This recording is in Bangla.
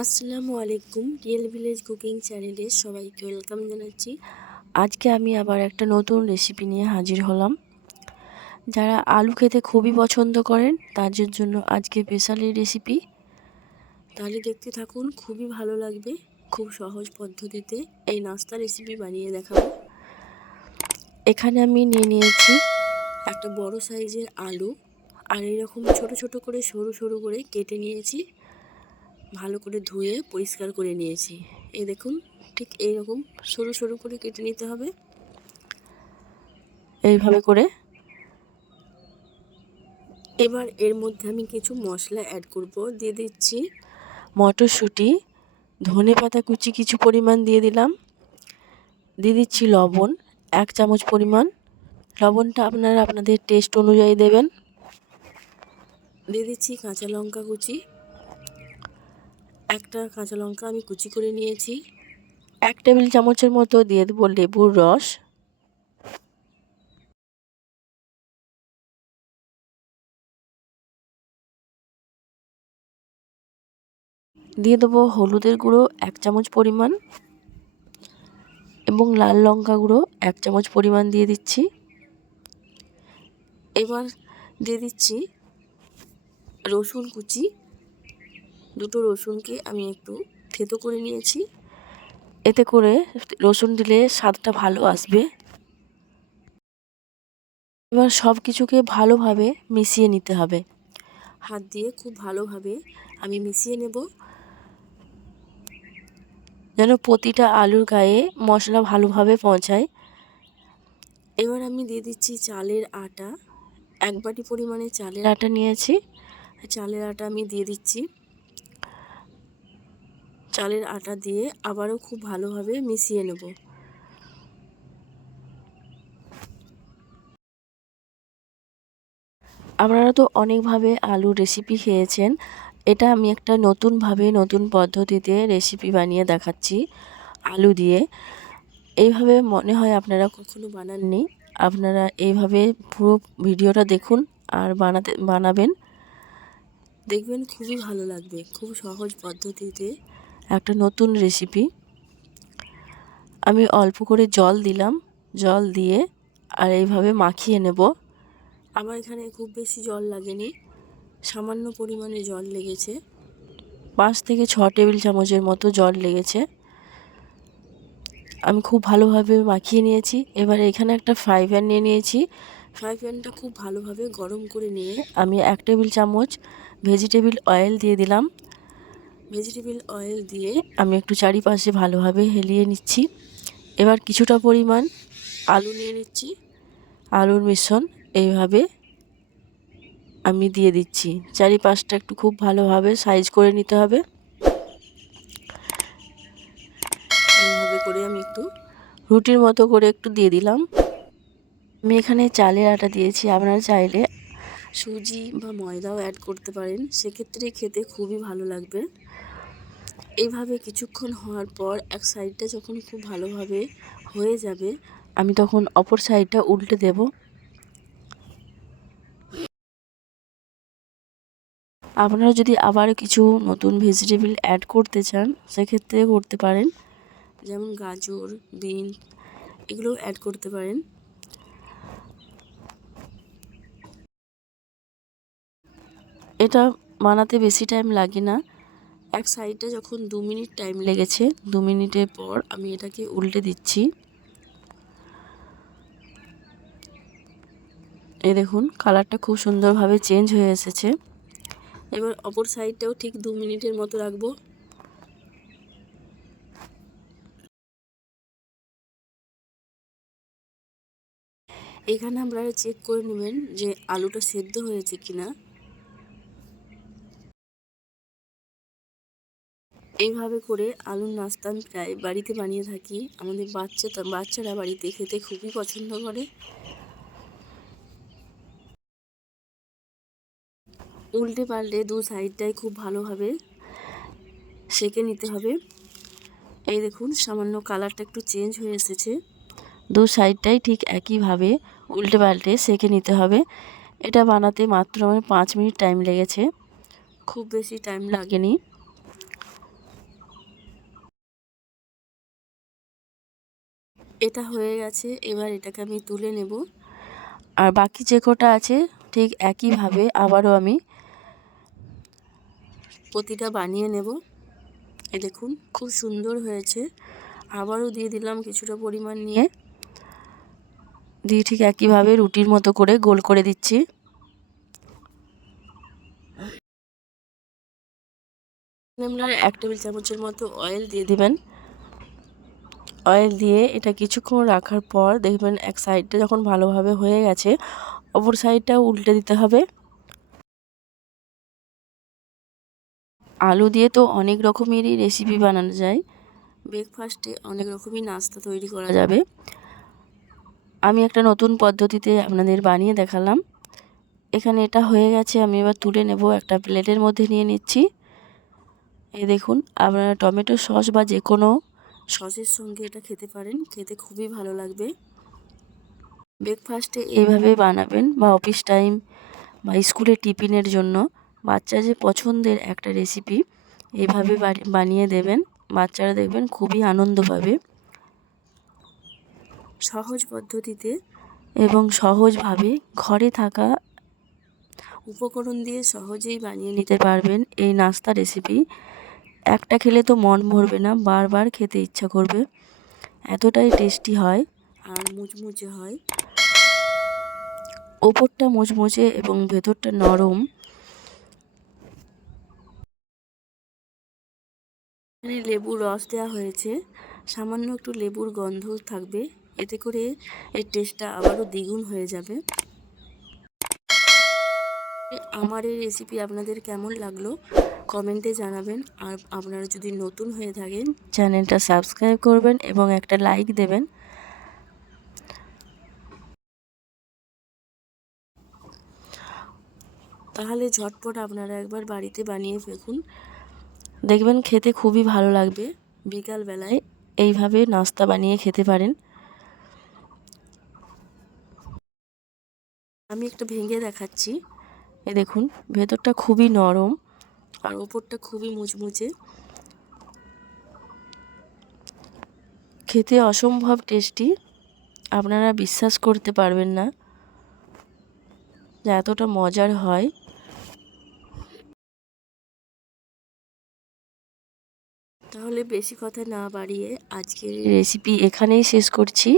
আসসালামু আলাইকুম, রিয়েল ভিলেজ কুকিং চ্যানেলে সবাইকে ওয়েলকাম জানাচ্ছি। আজকে আমি আবার একটা নতুন রেসিপি নিয়ে হাজির হলাম। যারা আলু খেতে খুবই পছন্দ করেন, তাদের জন্য আজকে স্পেশাল এই রেসিপি। তাহলে দেখতে থাকুন, খুবই ভালো লাগবে, খুব সহজ পদ্ধতিতে এই নাস্তা রেসিপি বানিয়ে দেখাবো। এখানে আমি নিয়ে নিয়েছি একটা বড় সাইজের আলু, আর এরকম ছোট ছোট করে সরু সরু করে কেটে নিয়েছি। ভালো করে ধুয়ে পরিষ্কার করে নিয়েছি। এই দেখুন, ঠিক এইরকম সরু সরু করে কেটে নিতে হবে। এইভাবে করে। এবার এর মধ্যে আমি কিছু মশলা অ্যাড করব, দিয়ে দিচ্ছি মটরশুঁটি, ধনে পাতা কুচি কিছু পরিমাণ দিয়ে দিলাম। দিয়ে দিচ্ছি লবণ, এক চামচ পরিমাণ। লবণটা আপনারা আপনাদের টেস্ট অনুযায়ী দেবেন। দিয়ে দিচ্ছি কাঁচা লঙ্কা কুচি। একটা কাঁচা লঙ্কা আমি কুচি করে নিয়েছি। এক টেবিল চামচের মতো দিয়ে দেবো লেবুর রস। দিয়ে দেবো হলুদের গুঁড়ো এক চামচ পরিমাণ এবং লাল লঙ্কা গুঁড়ো এক চামচ পরিমাণ দিয়ে দিচ্ছি। এবার দিয়ে দিচ্ছি রসুন কুচি। দুটো রসুনকে আমি একটু থেতো করে নিয়েছি। এতে করে রসুন দিলে স্বাদটা ভালো আসবে। এবার সব কিছুকে ভালোভাবে মিশিয়ে নিতে হবে। হাত দিয়ে খুব ভালোভাবে আমি মিশিয়ে নেব। যেন প্রতিটা আলুর গায়ে মশলা ভালোভাবে পৌঁছায়। এবার আমি দিয়ে দিচ্ছি চালের আটা। এক বাটি পরিমাণে চালের আটা নিয়েছি। চালের আটা আমি দিয়ে দিচ্ছি। চালের আটা দিয়ে আবারও খুব ভালোভাবে মিশিয়ে নেব। আপনারা তো অনেকভাবে আলু রেসিপি খেয়েছেন। এটা আমি একটা নতুনভাবে, নতুন পদ্ধতিতে রেসিপি বানিয়ে দেখাচ্ছি আলু দিয়ে। এইভাবে মনে হয় আপনারা কখনো বানাননি। আপনারা এইভাবে পুরো ভিডিওটা দেখুন আর বানাতে, বানাবেন। দেখবেন খুবই ভালো লাগবে। খুব সহজ পদ্ধতিতে একটা নতুন রেসিপি আমি অল্প করে জল দিলাম, জল দিয়ে আর এইভাবে মাখিয়ে নেব। আমার এখানে খুব বেশি জল লাগেনি, সামান্য পরিমাণে জল লেগেছে। পাঁচ থেকে ছ টেবিল চামচের মতো জল লেগেছে। আমি খুব ভালোভাবে মাখিয়ে নিয়েছি। এবার এখানে একটা ফ্রাই প্যান নিয়ে নিয়েছি। ফ্রাই প্যানটা খুব ভালোভাবে গরম করে নিয়ে আমি এক টেবিল চামচ ভেজিটেবিল অয়েল দিয়ে দিলাম। ভেজিটেবিল অয়েল দিয়ে আমি একটু চারিপাশে ভালোভাবে হেলিয়ে নিচ্ছি। এবার কিছুটা পরিমাণ আলু নিয়ে নিচ্ছি। আলুর মিশ্রণ এইভাবে আমি দিয়ে দিচ্ছি। চারিপাশটা একটু খুব ভালোভাবে সাইজ করে নিতে হবে। এইভাবে করে আমি একটু রুটির মতো করে একটু দিয়ে দিলাম। আমি এখানে চালের আটা দিয়েছি। আপনারা চাইলে সুজি বা ময়দাও অ্যাড করতে পারেন। সেক্ষেত্রে খেতে খুবই ভালো লাগবে। এইভাবে কিছুক্ষণ হওয়ার পর এক সাইডটা যখন খুব ভালোভাবে হয়ে যাবে, আমি তখন অপর সাইডটা উল্টে দেব। আপনারা যদি আবার কিছু নতুন ভেজিটেবল অ্যাড করতে চান সেক্ষেত্রে করতে পারেন। যেমন গাজর বিন এগুলো অ্যাড করতে পারেন। এটা বানাতে বেশি টাইম লাগে না। এক সাইডে যখন দু মিনিট টাইম লেগেছে, দু মিনিটের পর আমি এটাকে উল্টে দিচ্ছি। এ দেখুন কালারটা খুব সুন্দরভাবে চেঞ্জ হয়ে এসেছে। এবার অপর সাইডটাও ঠিক দু মিনিটের মতো রাখব। এখানে আপনারা চেক করে নেবেন যে আলুটা সেদ্ধ হয়েছে কিনা। এইভাবে করে আলুর নাস্তা আমি প্রায় বাড়িতে বানিয়ে থাকি। আমাদের বাচ্চা বাচ্চারা বাড়িতে খেতে খুবই পছন্দ করে। উল্টে পাল্টে দু সাইডটাই খুব ভালোভাবে সেকে নিতে হবে। এই দেখুন, সামান্য কালারটা একটু চেঞ্জ হয়ে এসেছে। দু সাইডটাই ঠিক একইভাবে উল্টে পাল্টে সেকে নিতে হবে। এটা বানাতে মাত্র আমার পাঁচ মিনিট টাইম লেগেছে। খুব বেশি টাইম লাগেনি। এটা হয়ে গেছে এবার এটাকে আমি তুলে নেব। আর বাকি যে কটা আছে ঠিক একইভাবে আবারও আমি প্রতিটা বানিয়ে নেব। এ দেখুন খুব সুন্দর হয়েছে। আবারও দিয়ে দিলাম কিছুটা পরিমাণ নিয়ে। দিয়ে ঠিক একইভাবে রুটির মতো করে গোল করে দিচ্ছি। আপনারা এক টেবিল চামচের মতো অয়েল দিয়ে দিবেন। অয়েল দিয়ে এটা কিছুক্ষণ রাখার পর দেখবেন এক সাইডটা যখন ভালোভাবে হয়ে গেছে, অপর সাইডটাও উল্টে দিতে হবে। আলু দিয়ে তো অনেক রকমেরই রেসিপি বানানো যায়। ব্রেকফাস্টে অনেক রকমই নাস্তা তৈরি করা যাবে। আমি একটা নতুন পদ্ধতিতে আপনাদের বানিয়ে দেখালাম। এখানে এটা হয়ে গেছে, আমি এবার তুলে নেব একটা প্লেটের মধ্যে নিয়ে নিচ্ছি। এই দেখুন, আপনারা টমেটো সস বা যে কোনো সসের সঙ্গে এটা খেতে পারেন, খেতে খুবই ভালো লাগবে। ব্রেকফাস্টে এইভাবে বানাবেন বা অফিস টাইম বা স্কুলের টিফিনের জন্য। বাচ্চা যে পছন্দের একটা রেসিপি এইভাবে বানিয়ে দেবেন। বাচ্চারা দেখবেন খুবই আনন্দ পাবে। সহজ পদ্ধতিতে এবং সহজভাবে ঘরে থাকা উপকরণ দিয়ে সহজেই বানিয়ে নিতে পারবেন এই নাস্তা রেসিপি একটা খেলে তো মন ভরবে না, বারবার খেতে ইচ্ছা করবে। এতটাই টেস্টি হয় আর মুচমুচে হয়। ওপরটা মুচমুচে এবং ভেতরটা নরম। এখানে লেবুর রস দেওয়া হয়েছে। সামান্য একটু লেবুর গন্ধ থাকবে, এতে করে এর টেস্টটা আবারও দ্বিগুণ হয়ে যাবে। আমার এই রেসিপি আপনাদের কেমন লাগল? কমেন্টে জানাবেন আর আপনারা যদি নতুন হয়ে থাকেন চ্যানেলটা সাবস্ক্রাইব করবেন এবং একটা লাইক দেবেন। তাহলে ঝটপট আপনারা একবার বাড়িতে বানিয়ে ফেকুন দেখবেন খেতে খুবই ভালো লাগবে। বিকালবেলায় এইভাবে নাস্তা বানিয়ে খেতে পারেন। আমি একটা ভেঙে দেখাচ্ছি। এ দেখুন ভেতরটা খুবই নরম। আর ওপরটা খুবই মুচমুচে। খেতে অসম্ভব টেস্টি। আপনারা বিশ্বাস করতে পারবেন না যে এতটা মজার হয়। তাহলে বেশি কথা না বাড়িয়ে আজকের রেসিপি এখানেই শেষ করছি।